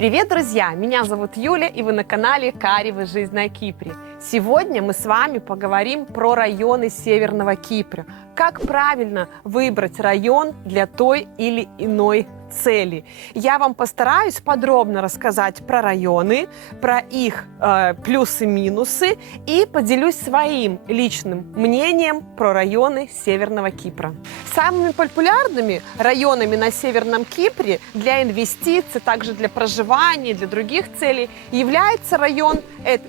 Привет, друзья! Меня зовут Юля, и вы на канале Карева «Жизнь на Кипре». Сегодня мы с вами поговорим про районы Северного Кипра. Как правильно выбрать район для той или иной цели. Я вам постараюсь подробно рассказать про районы, про их плюсы-минусы и поделюсь своим личным мнением про районы Северного Кипра. Самыми популярными районами на Северном Кипре для инвестиций, также для проживания, для других целей является район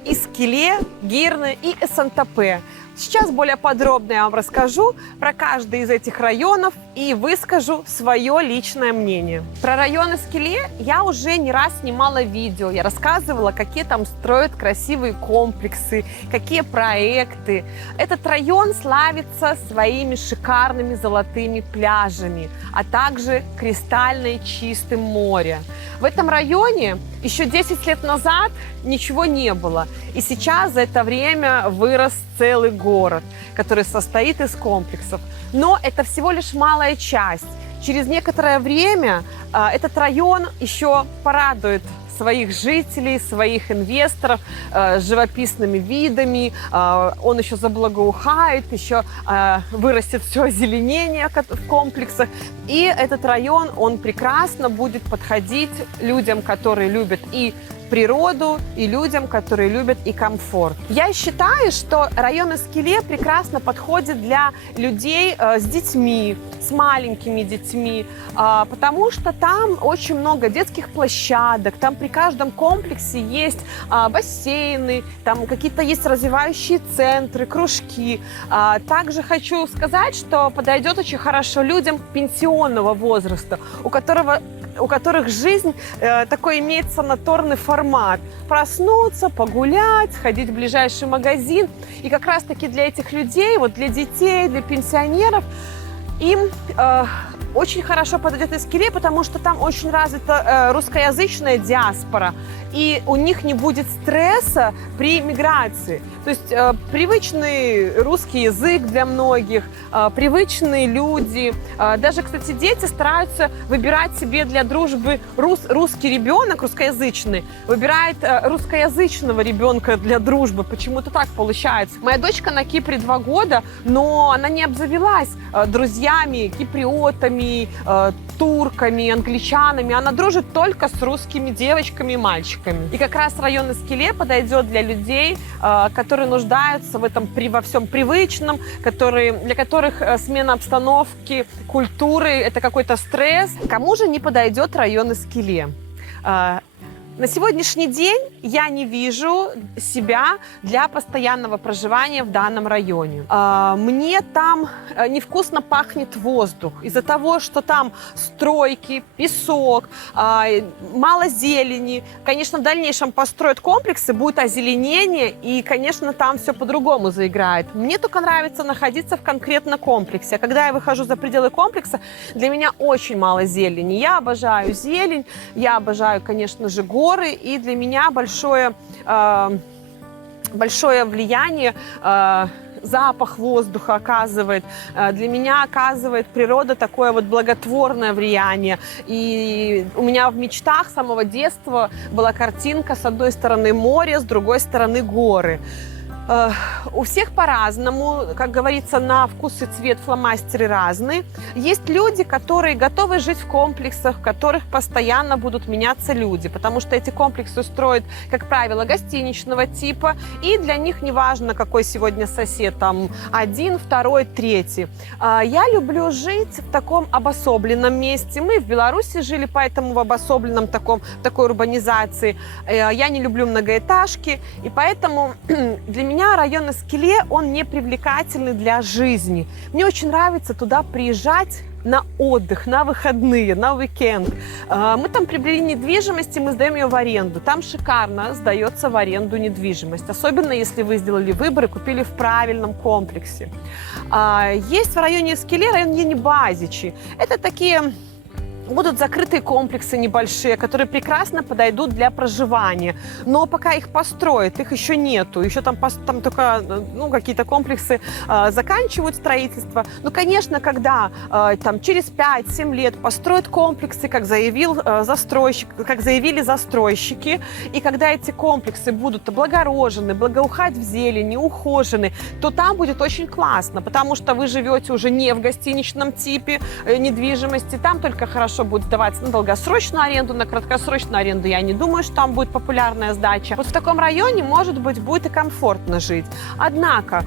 Искеле, Гирне и Эсентепе. Сейчас более подробно я вам расскажу про каждый из этих районов и выскажу свое личное мнение. Про район Искеле я уже не раз снимала видео. Я рассказывала, какие там строят красивые комплексы, какие проекты. Этот район славится своими шикарными золотыми пляжами, а также кристально чистым морем. В этом районе еще 10 лет назад ничего не было. И сейчас за это время вырос целый город, который состоит из комплексов. Но это всего лишь малая часть. Через некоторое время этот район еще порадует своих жителей, своих инвесторов живописными видами. Он еще заблагоухает, еще вырастет все озеленение в комплексах. И этот район, он прекрасно будет подходить людям, которые любят и природу, и людям, которые любят и комфорт. Я считаю, что район Искеле прекрасно подходит для людей с детьми, с маленькими детьми, потому что там очень много детских площадок, там при каждом комплексе есть бассейны, там какие-то есть развивающие центры, кружки. Также хочу сказать, что подойдет очень хорошо людям пенсионного возраста, у которых жизнь такой имеет санаторный формат. Проснуться, погулять, сходить в ближайший магазин. И как раз-таки для этих людей, вот для детей, для пенсионеров, им очень хорошо подойдет Искеле, потому что там очень развита русскоязычная диаспора, и у них не будет стресса при миграции. То есть привычный русский язык для многих, привычные люди. Даже, кстати, дети стараются выбирать себе для дружбы русский ребенок, русскоязычный, выбирает русскоязычного ребенка для дружбы. Почему-то так получается. Моя дочка на Кипре 2 года, но она не обзавелась друзьями, киприотами, турками, англичанами. Она дружит только с русскими девочками и мальчиками. И как раз район Искеле подойдет для людей, которые нуждаются во всем привычном, для которых смена обстановки, культуры – это какой-то стресс. Кому же не подойдет район Искеле? На сегодняшний день я не вижу себя для постоянного проживания в данном районе. Мне там невкусно пахнет воздух из-за того, что там стройки, песок, мало зелени. Конечно, в дальнейшем построят комплексы, будет озеленение, и, конечно, там все по-другому заиграет. Мне только нравится находиться в конкретном комплексе. А когда я выхожу за пределы комплекса, для меня очень мало зелени. Я обожаю зелень, я обожаю, конечно же, горы, и для меня большое влияние запах воздуха оказывает. Для меня оказывает природа такое вот благотворное влияние. И у меня в мечтах с самого детства была картинка: с одной стороны море, с другой стороны горы. У всех по-разному, как говорится, на вкус и цвет фломастеры разные. Есть люди, которые готовы жить в комплексах, в которых постоянно будут меняться люди, потому что эти комплексы строят, как правило, гостиничного типа, и для них не важно, какой сегодня сосед, там, 1, 2, 3. Я люблю жить в таком обособленном месте. Мы в Беларуси жили, поэтому в обособленном такой урбанизации. Я не люблю многоэтажки, и поэтому для меня район Искеле, он не привлекательный для жизни. Мне очень нравится туда приезжать на отдых, на выходные, на уикенд. Мы там приобрели недвижимость, и мы сдаем ее в аренду. Там шикарно сдается в аренду недвижимость, особенно если вы сделали выбор и купили в правильном комплексе. Есть в районе Искеле район Янибазичи. Это такие Будут закрытые комплексы небольшие, которые прекрасно подойдут для проживания. Но пока их построят, их еще нету. Еще там только какие-то комплексы заканчивают строительство. Ну, конечно, когда там, через 5-7 лет построят комплексы, как заявили застройщики, и когда эти комплексы будут облагорожены, благоухать в зелени, ухожены, то там будет очень классно, потому что вы живете уже не в гостиничном типе недвижимости, там только хорошо будет сдаваться на долгосрочную аренду, на краткосрочную аренду я не думаю, что там будет популярная сдача. Вот в таком районе, может быть, будет и комфортно жить. Однако,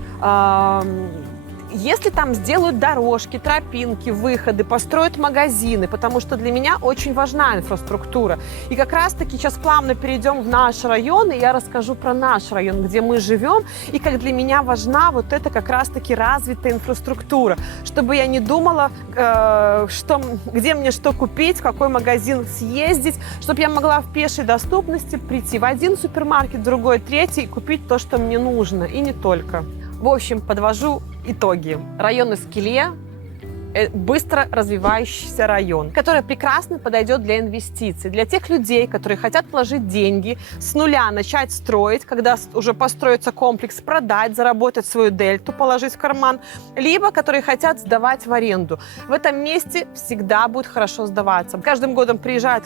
если там сделают дорожки, тропинки, выходы, построят магазины, потому что для меня очень важна инфраструктура. И как раз-таки сейчас плавно перейдем в наш район, и я расскажу про наш район, где мы живем, и как для меня важна вот эта как раз-таки развитая инфраструктура, чтобы я не думала, где мне что купить, в какой магазин съездить, чтобы я могла в пешей доступности прийти в один супермаркет, в другой, третий, и купить то, что мне нужно, и не только. В общем, подвожу итоги. Район Эскеле – быстро развивающийся район, который прекрасно подойдет для инвестиций, для тех людей, которые хотят вложить деньги, с нуля начать строить, когда уже построится комплекс, продать, заработать свою дельту, положить в карман, либо которые хотят сдавать в аренду. В этом месте всегда будет хорошо сдаваться. Каждым годом приезжают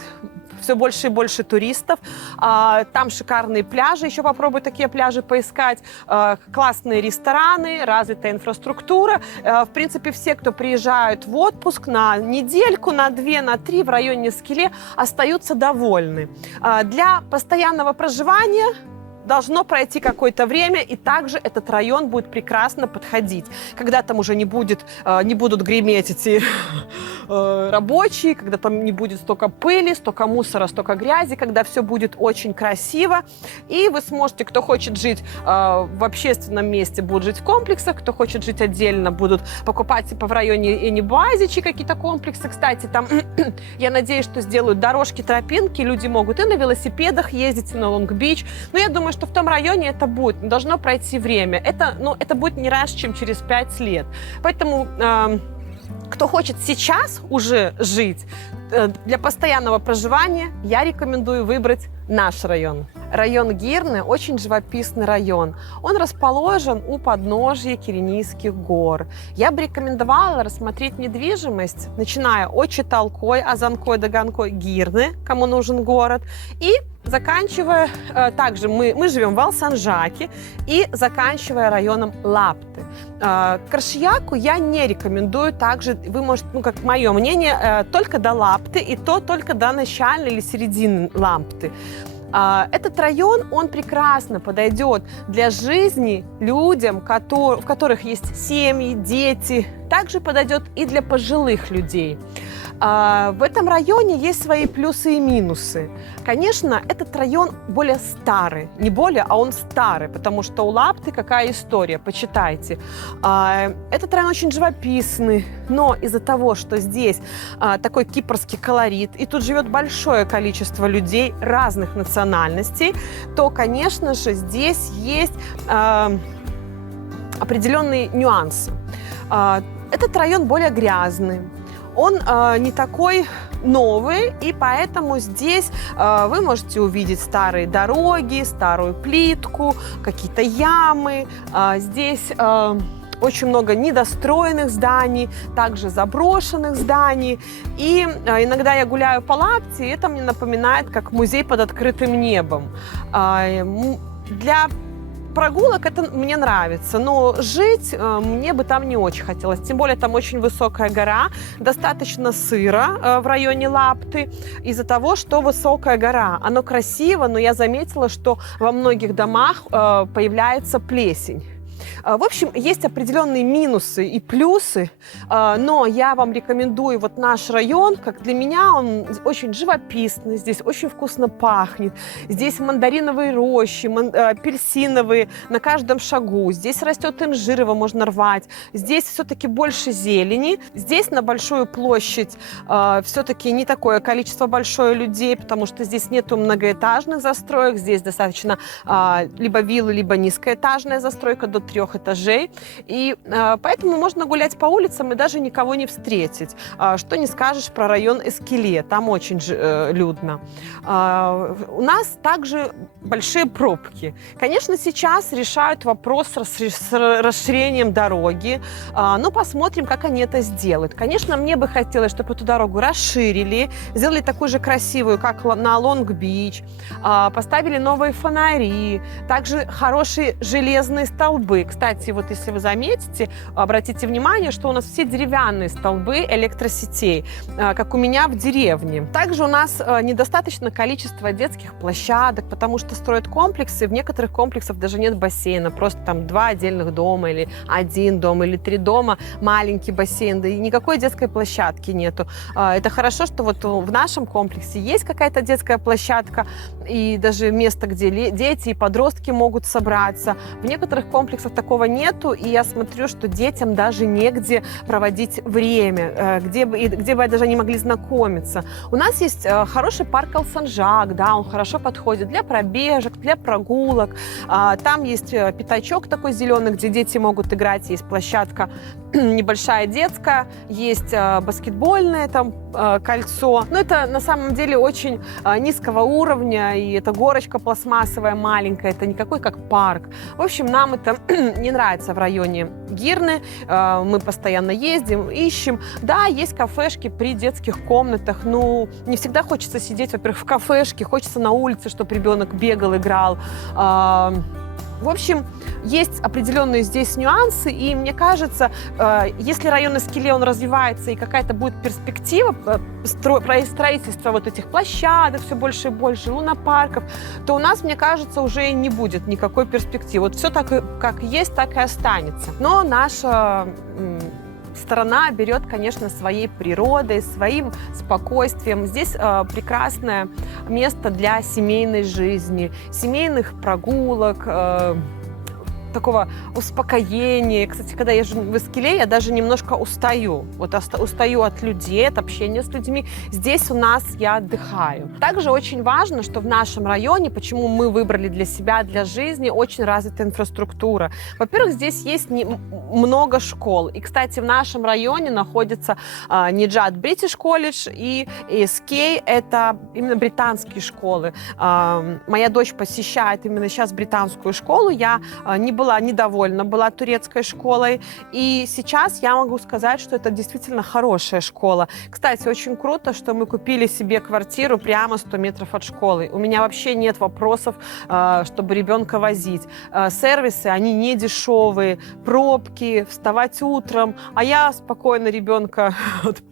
все больше и больше туристов. Там шикарные пляжи, еще попробуй такие пляжи поискать. Классные рестораны, развитая инфраструктура. В принципе, все, кто приезжают в отпуск на недельку, на 2, на 3 в районе Эскеле, остаются довольны. Для постоянного проживания должно пройти какое-то время, и также этот район будет прекрасно подходить. Когда там уже не будут греметь эти рабочие, когда там не будет столько пыли, столько мусора, столько грязи, когда все будет очень красиво. И вы сможете, кто хочет жить в общественном месте, будут жить в комплексах, кто хочет жить отдельно, будут покупать типа в районе Энибазичи какие-то комплексы. Кстати, там я надеюсь, что сделают дорожки, тропинки, люди могут и на велосипедах ездить, и на Лонг-Бич. Но я думаю, что в том районе это будет, должно пройти время. Это будет не раньше, чем через 5 лет. Поэтому кто хочет сейчас уже жить, для постоянного проживания я рекомендую выбрать наш район. Район Гирны – очень живописный район. Он расположен у подножья Киренийских гор. Я бы рекомендовала рассмотреть недвижимость, начиная от Читалкой, Азанкой, Доганкой, Гирны, кому нужен город, и заканчивая, также мы живем в Алсанжаке, и заканчивая районом Лапты. Каршияку я не рекомендую также, вы можете, как мое мнение, только до Лапты, и то только до начальной или середины Лапты. Этот район, он прекрасно подойдет для жизни людям, в которых есть семьи, дети. Также подойдет и для пожилых людей. В этом районе есть свои плюсы и минусы. Конечно, этот район более старый. Не более, а он старый, потому что у Лапты какая история, почитайте. Этот район очень живописный, но из-за того, что здесь такой кипрский колорит, и тут живет большое количество людей разных национальностей, то, конечно же, здесь есть определенные нюансы. Этот район более грязный. Он не такой новый, и поэтому здесь вы можете увидеть старые дороги, старую плитку, какие-то ямы. Здесь очень много недостроенных зданий, также заброшенных зданий. И иногда я гуляю по Лапте, и это мне напоминает как музей под открытым небом. Для прогулок это мне нравится, но жить мне бы там не очень хотелось. Тем более там очень высокая гора, достаточно сыро в районе Лапты из-за того, что высокая гора. Оно красиво, но я заметила, что во многих домах появляется плесень. В общем, есть определенные минусы и плюсы, но я вам рекомендую вот наш район, как для меня он очень живописный, здесь очень вкусно пахнет, здесь мандариновые рощи, апельсиновые на каждом шагу, здесь растет инжир, его можно рвать, здесь все-таки больше зелени, здесь на большую площадь все-таки не такое количество большое людей, потому что здесь нету многоэтажных застроек, здесь достаточно либо виллы, либо низкоэтажная застройка до 3 этажей, и поэтому можно гулять по улицам и даже никого не встретить. Что не скажешь про район Эскеле, там очень людно. У нас также большие пробки. Конечно, сейчас решают вопрос с расширением дороги, но посмотрим, как они это сделают. Конечно, мне бы хотелось, чтобы эту дорогу расширили, сделали такую же красивую, как на Лонг-Бич, поставили новые фонари, также хорошие железные столбы. Кстати, вот если вы заметите, обратите внимание, что у нас все деревянные столбы электросетей, как у меня в деревне. Также у нас недостаточно количества детских площадок, потому что строят комплексы, в некоторых комплексах даже нет бассейна, просто там 2 отдельных дома или 1 дом или 3 дома, маленький бассейн, да и никакой детской площадки нету. Это хорошо, что вот в нашем комплексе есть какая-то детская площадка и даже место, где дети и подростки могут собраться. В некоторых комплексах такого нету, и я смотрю, что детям даже негде проводить время, где бы даже они могли знакомиться. У нас есть хороший парк Алсанжак, да, он хорошо подходит для пробежек, для прогулок. Там есть пятачок такой зеленый, где дети могут играть, есть площадка небольшая детская, есть баскетбольное там кольцо. Но это на самом деле очень низкого уровня, и это горочка пластмассовая маленькая, это никакой как парк. В общем, нам это не нравится в районе Гирны, мы постоянно ездим, ищем. Да, есть кафешки при детских комнатах, ну, не всегда хочется сидеть, во-первых, в кафешке, хочется на улице, чтобы ребенок бегал, играл. В общем, есть определенные здесь нюансы, и мне кажется, если район Эскеле, он развивается, и какая-то будет перспектива строительства вот этих площадок все больше и больше, лунопарков, то у нас, мне кажется, уже не будет никакой перспективы. Вот все так, как есть, так и останется. Но наша страна берет, конечно, своей природой, своим спокойствием. Здесь прекрасное место для семейной жизни, семейных прогулок, такого успокоения. Кстати, когда я живу в Эскеле, я даже немножко устаю. Вот устаю от людей, от общения с людьми. Здесь у нас я отдыхаю. Также очень важно, что в нашем районе, почему мы выбрали для себя, для жизни, очень развита инфраструктура. Во-первых, здесь есть много школ. И, кстати, в нашем районе находится Ниджат Бритиш колледж и ESK. Это именно британские школы. Моя дочь посещает именно сейчас британскую школу. Я не была недовольна, была турецкой школой. И сейчас я могу сказать, что это действительно хорошая школа. Кстати, очень круто, что мы купили себе квартиру прямо 100 метров от школы. У меня вообще нет вопросов, чтобы ребенка возить. Сервисы, они не дешевые, пробки, вставать утром. А я спокойно ребенка,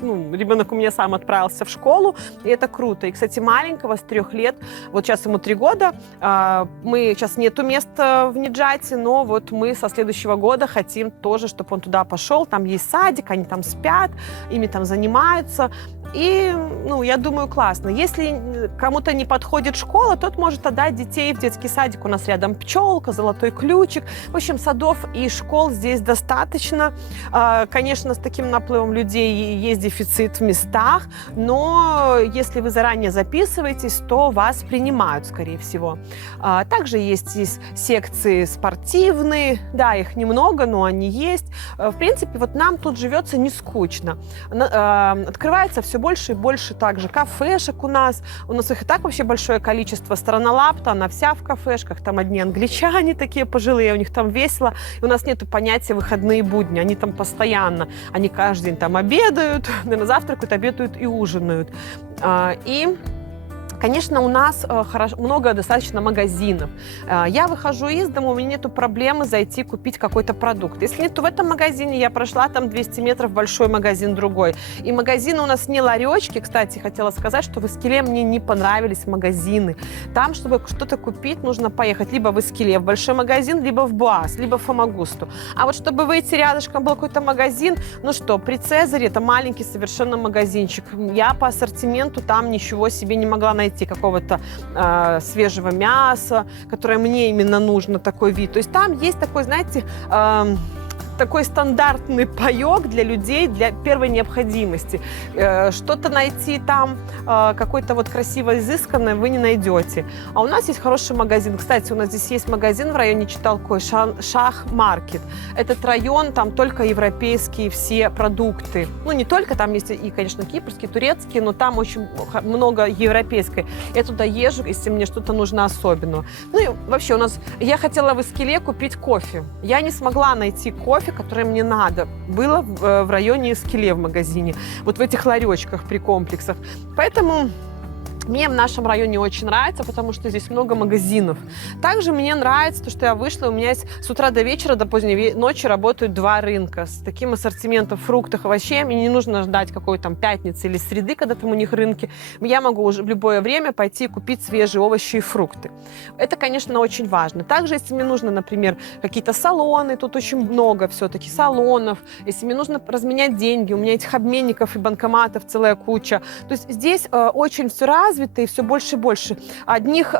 ребенок у меня сам отправился в школу, и это круто. И, кстати, маленького с 3 лет, вот сейчас ему 3 года, сейчас нету места в Ниджате, но вот мы со следующего года хотим тоже, чтобы он туда пошел. Там есть садик, они там спят, ими там занимаются. И, я думаю, классно. Если кому-то не подходит школа, тот может отдать детей в детский садик. У нас рядом Пчелка, Золотой ключик. В общем, садов и школ здесь достаточно. Конечно, с таким наплывом людей есть дефицит в местах, но если вы заранее записываетесь, то вас принимают, скорее всего. Также есть здесь секции спортивные. Да, их немного, но они есть. В принципе, вот нам тут живется не скучно. Открывается все больше и больше также кафешек у нас. У нас их и так вообще большое количество. Страна Лапта, она вся в кафешках. Там одни англичане такие пожилые, у них там весело. И у нас нету понятия выходные будни. Они там постоянно. Они каждый день там обедают, наверное, завтракают, обедают и ужинают. Конечно, у нас много достаточно магазинов. Я выхожу из дома, у меня нету проблемы зайти купить какой-то продукт. Если нету в этом магазине, я прошла там 200 метров, большой магазин другой. И магазины у нас не ларечки. Кстати, хотела сказать, что в Эскеле мне не понравились магазины. Там, чтобы что-то купить, нужно поехать либо в Эскеле, в большой магазин, либо в Буаз, либо в Фомагусту. А вот чтобы выйти рядышком был какой-то магазин, при Цезаре это маленький совершенно магазинчик. Я по ассортименту там ничего себе не могла найти, какого-то свежего мяса, которое мне именно нужно, такой вид. То есть там есть такой, знаете, такой стандартный паёк для людей, для первой необходимости. Что-то найти там какой-то вот красиво изысканное вы не найдете. А у нас есть хороший магазин. Кстати, у нас здесь есть магазин в районе Читалкой, Шах-маркет. Этот район, там только европейские все продукты. Ну, не только, там есть и, конечно, кипрские, турецкие, но там очень много европейской. Я туда езжу, если мне что-то нужно особенного. Ну и вообще у нас... Я хотела в Искеле купить кофе. Я не смогла найти кофе, который мне надо. Было в районе Искеле в магазине. Вот в этих ларечках при комплексах. Поэтому... Мне в нашем районе очень нравится, потому что здесь много магазинов. Также мне нравится то, что я вышла, у меня есть с утра до вечера, до поздней ночи работают 2 рынка с таким ассортиментом фруктов, овощей. Мне не нужно ждать какой там пятницы или среды, когда там у них рынки. Я могу уже в любое время пойти купить свежие овощи и фрукты. Это, конечно, очень важно. Также, если мне нужно, например, какие-то салоны, тут очень много все-таки салонов. Если мне нужно разменять деньги, у меня этих обменников и банкоматов целая куча. То есть здесь очень все развито и все больше и больше. Одних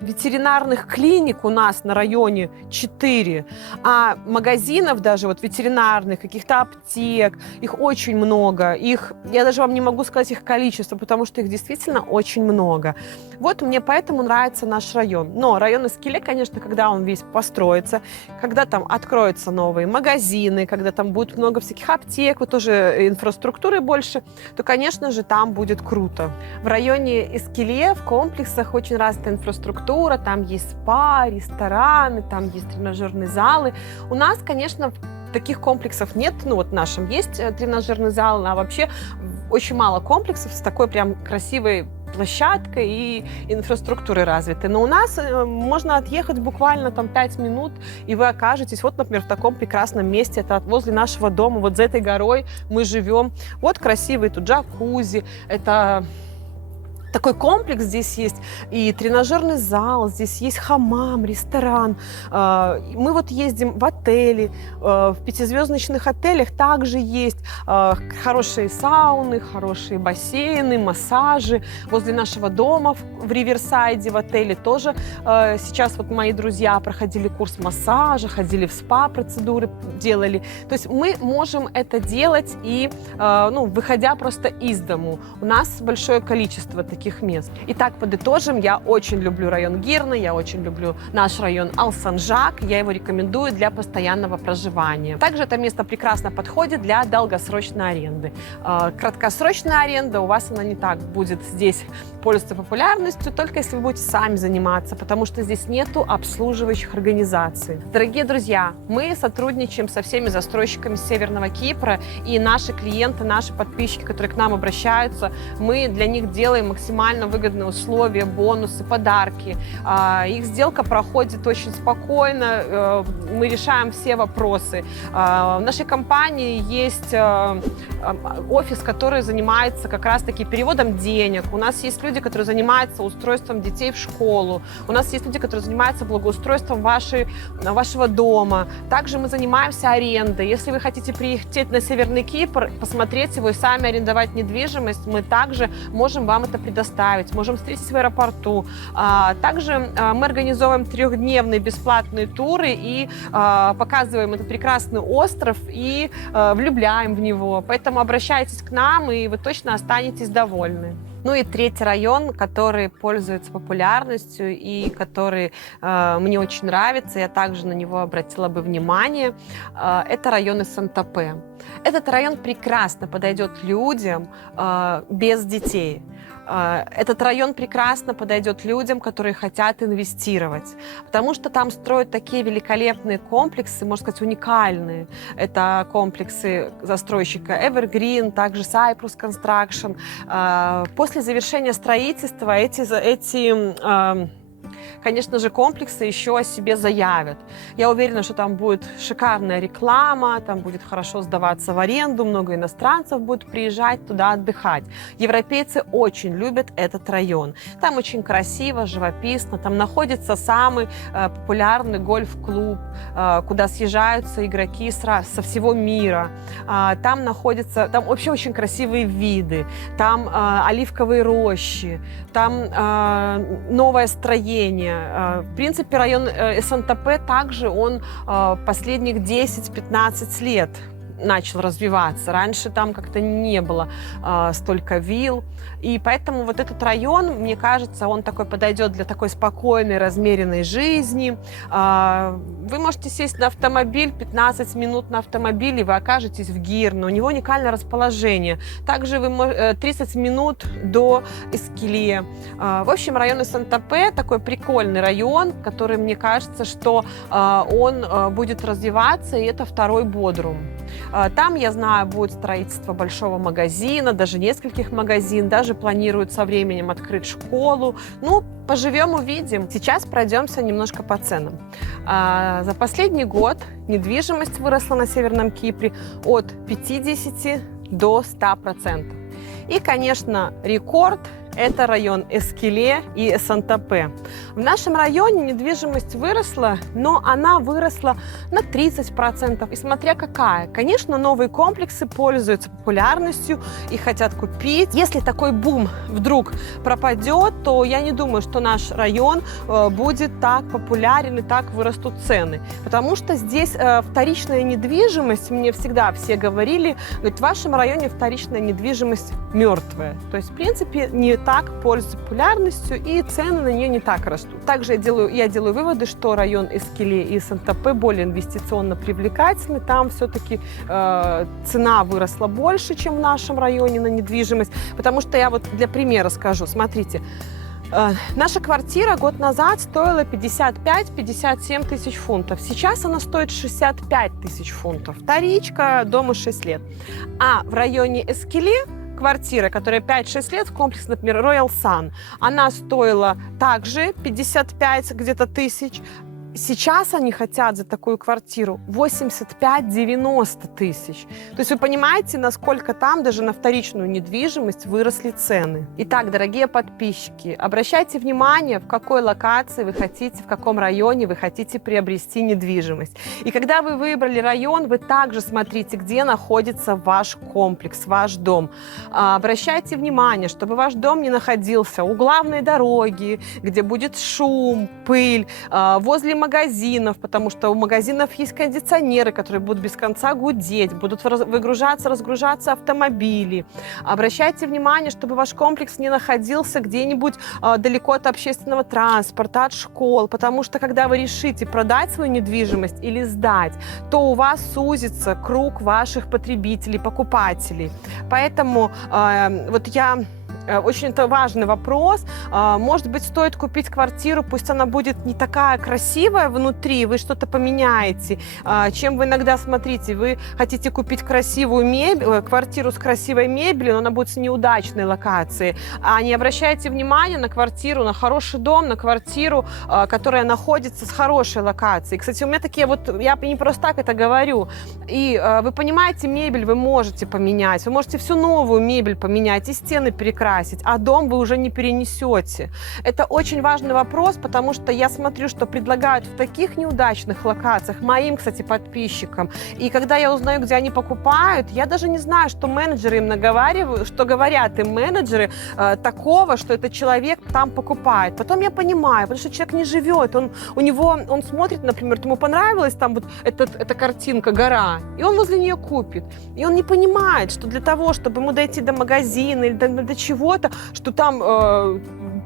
ветеринарных клиник у нас на районе 4, а магазинов даже вот ветеринарных, каких-то аптек, их очень много. Я даже вам не могу сказать их количество, потому что их действительно очень много. Вот мне поэтому нравится наш район. Но район Искеле, конечно, когда он весь построится, когда там откроются новые магазины, когда там будет много всяких аптек, вот тоже инфраструктуры больше, то, конечно же, там будет круто. В районе Искеле, в комплексах очень развита инфраструктура, там есть спа, рестораны, там есть тренажерные залы. У нас, конечно, таких комплексов нет, ну вот в нашем есть тренажерный зал, а вообще очень мало комплексов с такой прям красивой площадкой и инфраструктурой развитой. Но у нас можно отъехать буквально там 5 минут, и вы окажетесь, вот, например, в таком прекрасном месте, это возле нашего дома, вот за этой горой мы живем. Вот красивый тут джакузи, это... Такой комплекс здесь есть, и тренажерный зал, здесь есть хамам, ресторан. Мы вот ездим в отели, в 5-звездочных отелях также есть хорошие сауны, хорошие бассейны, массажи. Возле нашего дома в Риверсайде, в отеле тоже сейчас вот мои друзья проходили курс массажа, ходили в спа-процедуры, делали. То есть мы можем это делать и, выходя просто из дому. У нас большое количество таких мест. Итак, подытожим, я очень люблю район Гирны, я очень люблю наш район Алсанжак, я его рекомендую для постоянного проживания. Также это место прекрасно подходит для долгосрочной аренды. Краткосрочная аренда, у вас она не так будет здесь пользоваться популярностью, только если вы будете сами заниматься, потому что здесь нету обслуживающих организаций. Дорогие друзья, мы сотрудничаем со всеми застройщиками Северного Кипра, и наши клиенты, наши подписчики, которые к нам обращаются, мы для них делаем максимально выгодные условия, бонусы, подарки. Их сделка проходит очень спокойно, мы решаем все вопросы. В нашей компании есть офис, который занимается как раз-таки переводом денег. У нас есть люди, которые занимаются устройством детей в школу. У нас есть люди, которые занимаются благоустройством вашего дома. Также мы занимаемся арендой. Если вы хотите приехать на Северный Кипр, посмотреть его и сами арендовать недвижимость, мы также можем вам это предоставить. Можем встретить в аэропорту. Также мы организовываем 3-дневные бесплатные туры и показываем этот прекрасный остров и влюбляем в него. Поэтому обращайтесь к нам, и вы точно останетесь довольны. Ну и третий район, который пользуется популярностью и который мне очень нравится, я также на него обратила бы внимание, это район Сан-Тропе. Этот район прекрасно подойдет людям без детей. Этот район прекрасно подойдет людям, которые хотят инвестировать, потому что там строят такие великолепные комплексы, можно сказать, уникальные. Это комплексы застройщика Evergreen, также Cyprus Construction. После завершения строительства конечно же, комплексы еще о себе заявят. Я уверена, что там будет шикарная реклама, там будет хорошо сдаваться в аренду, много иностранцев будут приезжать туда отдыхать. Европейцы очень любят этот район. Там очень красиво, живописно, там находится самый популярный гольф-клуб, куда съезжаются игроки со всего мира. Там вообще очень красивые виды, там оливковые рощи, там новое строение. В принципе, район СНТП также он последних 10-15 лет начал развиваться. Раньше там как-то не было столько вилл. И поэтому вот этот район, мне кажется, он такой подойдет для такой спокойной, размеренной жизни. Вы можете сесть на автомобиль, 15 минут на автомобиле, и вы окажетесь в Гирне. У него уникальное расположение. Также вы 30 минут до Эскиле. В общем, район СНТП такой прикольный район, который, мне кажется, что он будет развиваться, и это второй Бодрум. Там, я знаю, будет строительство большого магазина, даже нескольких магазинов, даже планируют со временем открыть школу. Ну, поживем, увидим. Сейчас пройдемся немножко по ценам. За последний год недвижимость выросла на Северном Кипре от 50 до 100%. И, конечно, рекорд – это район Эскиле и СНТП. В нашем районе недвижимость выросла, но она выросла на 30%. И смотря какая. Конечно, новые комплексы пользуются популярностью и хотят купить. Если такой бум вдруг пропадет, то я не думаю, что наш район будет так популярен и так вырастут цены. Потому что здесь вторичная недвижимость, мне всегда все говорили, говорят, в вашем районе вторичная недвижимость мертвая. То есть, в принципе, не так пользуется популярностью, и цены на нее не так растут. Также я делаю выводы, что район Эскиле и СНТП более инвестиционно привлекательный. Там все-таки цена выросла больше, чем в нашем районе на недвижимость. Потому что я вот для примера скажу. Смотрите, наша квартира год назад стоила 55-57 тысяч фунтов. Сейчас она стоит 65 тысяч фунтов. Вторичка, дому 6 лет. А в районе Эскиле квартира, которая 5-6 лет, комплекс, например, Royal Sun, она стоила также 55 где-то тысяч. Сейчас они хотят за такую квартиру 85-90 тысяч. То есть вы понимаете, насколько там даже на вторичную недвижимость выросли цены. Итак, дорогие подписчики, обращайте внимание, в какой локации вы хотите, в каком районе вы хотите приобрести недвижимость. И когда вы выбрали район, вы также смотрите, где находится ваш комплекс, ваш дом. Обращайте внимание, чтобы ваш дом не находился у главной дороги, где будет шум, пыль, возле магазинов, потому что у магазинов есть кондиционеры, которые будут без конца гудеть, будут выгружаться, разгружаться автомобили. Обращайте внимание, чтобы ваш комплекс не находился где-нибудь далеко от общественного транспорта, от школ, потому что когда вы решите продать свою недвижимость или сдать, то у вас сузится круг ваших потребителей, покупателей. Поэтому очень это важный вопрос. Может быть, стоит купить квартиру, пусть она будет не такая красивая внутри, вы что-то поменяете. Чем вы иногда, смотрите, вы хотите купить красивую квартиру с красивой мебелью, но она будет с неудачной локацией. А не обращайте внимания на квартиру, на хороший дом, на квартиру, которая находится с хорошей локацией. Кстати, у меня такие я не просто так это говорю. И вы понимаете, мебель вы можете поменять, вы можете всю новую мебель поменять и стены перекрасить, а дом вы уже не перенесете. Это очень важный вопрос, потому что я смотрю, что предлагают в таких неудачных локациях моим, кстати, подписчикам. И когда я узнаю, где они покупают, я даже не знаю, что менеджеры им наговаривают, что говорят им менеджеры такого, что этот человек там покупает. Потом я понимаю, потому что человек не живет, он смотрит, например, ему понравилась там вот эта картинка, гора, и он возле нее купит. И он не понимает, что для того, чтобы ему дойти до магазина или до чего-то, что там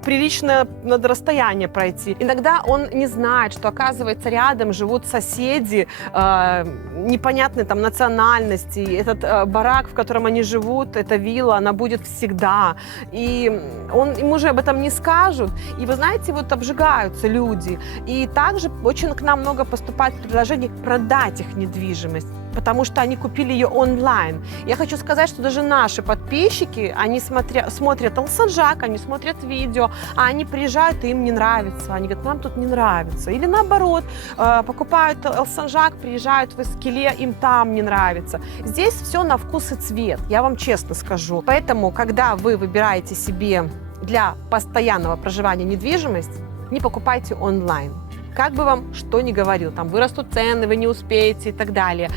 приличное надо расстояние пройти. Иногда он не знает, что, оказывается, рядом живут соседи непонятной там национальности. Этот барак, в котором они живут, эта вилла, она будет всегда. И ему же об этом не скажут. И вы знаете, обжигаются люди. И также очень к нам много поступает предложений продать их недвижимость, потому что они купили ее онлайн. Я хочу сказать, что даже наши подписчики, они смотрят Алсаджак, они смотрят видео, а они приезжают, и им не нравится. Они говорят, нам тут не нравится. Или наоборот, покупают Алсаджак, приезжают в Эскиле, им там не нравится. Здесь все на вкус и цвет, я вам честно скажу. Поэтому, когда вы выбираете себе для постоянного проживания недвижимость, не покупайте онлайн. Как бы вам что ни говорил, там вырастут цены, вы не успеете и так далее.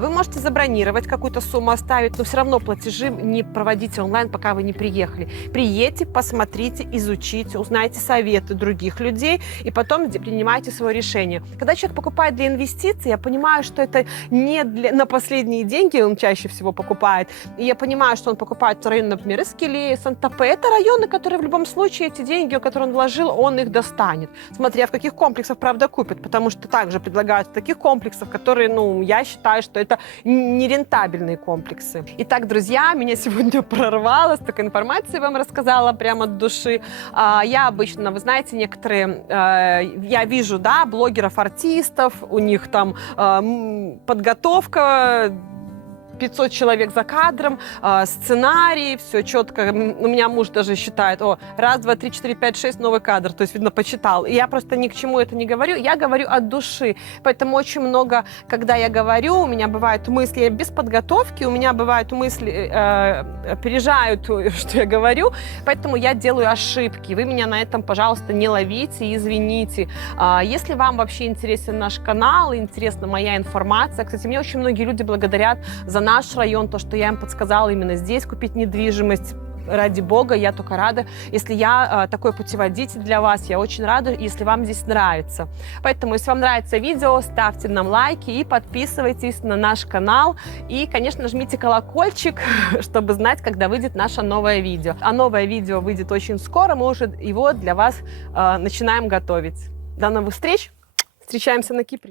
Вы можете забронировать, какую-то сумму оставить, но все равно платежи не проводите онлайн, пока вы не приехали. Приедьте, посмотрите, изучите, узнайте советы других людей и потом принимайте свое решение. Когда человек покупает для инвестиций, я понимаю, что это не на последние деньги он чаще всего покупает. И я понимаю, что он покупает в районе, например, Искеле, Санта-Фе. Это районы, которые в любом случае эти деньги, которые он вложил, он их достанет. Смотря в каких комплексах, правда, купит, потому что также предлагают таких комплексов, которые, я считаю, что это нерентабельные комплексы. Итак, друзья, меня сегодня прорвало, столько информации вам рассказала прямо от души. Я обычно, вы знаете, некоторые, я вижу, да, блогеров-артистов, у них там подготовка, 500 человек за кадром, сценарий, все четко. У меня муж даже считает, 1, 2, 3, 4, 5, 6, новый кадр. То есть, видно, почитал. И я просто ни к чему это не говорю. Я говорю от души. Поэтому очень много, когда я говорю, у меня бывают мысли без подготовки, у меня бывают мысли, опережают, что я говорю. Поэтому я делаю ошибки. Вы меня на этом, пожалуйста, не ловите и извините. Если вам вообще интересен наш канал, интересна моя информация, кстати, мне очень многие люди благодарят за наш район, то, что я им подсказала именно здесь купить недвижимость. Ради бога, я только рада, если я такой путеводитель для вас. Я очень рада, если вам здесь нравится. Поэтому, если вам нравится видео, ставьте нам лайки и подписывайтесь на наш канал. И, конечно, жмите колокольчик, чтобы знать, когда выйдет наше новое видео. А новое видео выйдет очень скоро, мы уже его для вас начинаем готовить. До новых встреч! Встречаемся на Кипре!